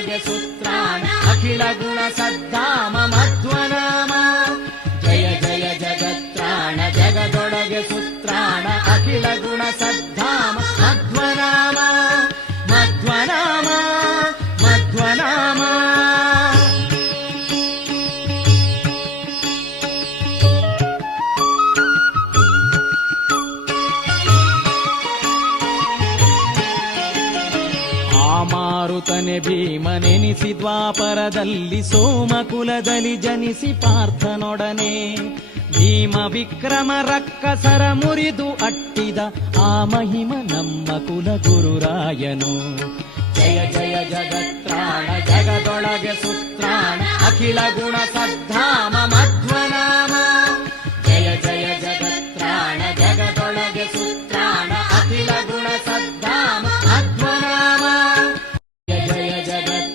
ಜಗದೊಳಗೆ ಸುತ್ರಾಣ ಅಖಿಲ ಗುಣ ಸದ್ಧಾಮ ಮಧ್ವನಾಮ. ಜಯ ಜಯ ಜಗತ್ರಾಣ ಜಗದೊಳಗೆ ಸುತ್ರಾಣ ಅಖಿಲ ಗುಣ ಸದ್ಧಾಮ ಮಧ್ವನಾಮ ಮಧ್ವನಾಮ ಮಧ್ವನಾಮ. ಮಾರುತನೆ ಭೀಮನೆನಿಸಿ ದ್ವಾಪರದಲ್ಲಿ ಸೋಮಕುಲದಲ್ಲಿ ಜನಿಸಿ ಪಾರ್ಥನೊಡನೆ ಭೀಮ ವಿಕ್ರಮ ರಕ್ಕಸರ ಮುರಿದು ಅಟ್ಟಿದ ಆ ಮಹಿಮ ನಮ್ಮ ಕುಲ ಗುರುರಾಯನು. ಜಯ ಜಯ ಜಗತ್ರಾಣ ಜಗದೊಳಗೆ ಸುತ್ರಾಣ ಅಖಿಲ ಗುಣ ಸದ್ಧಾಮ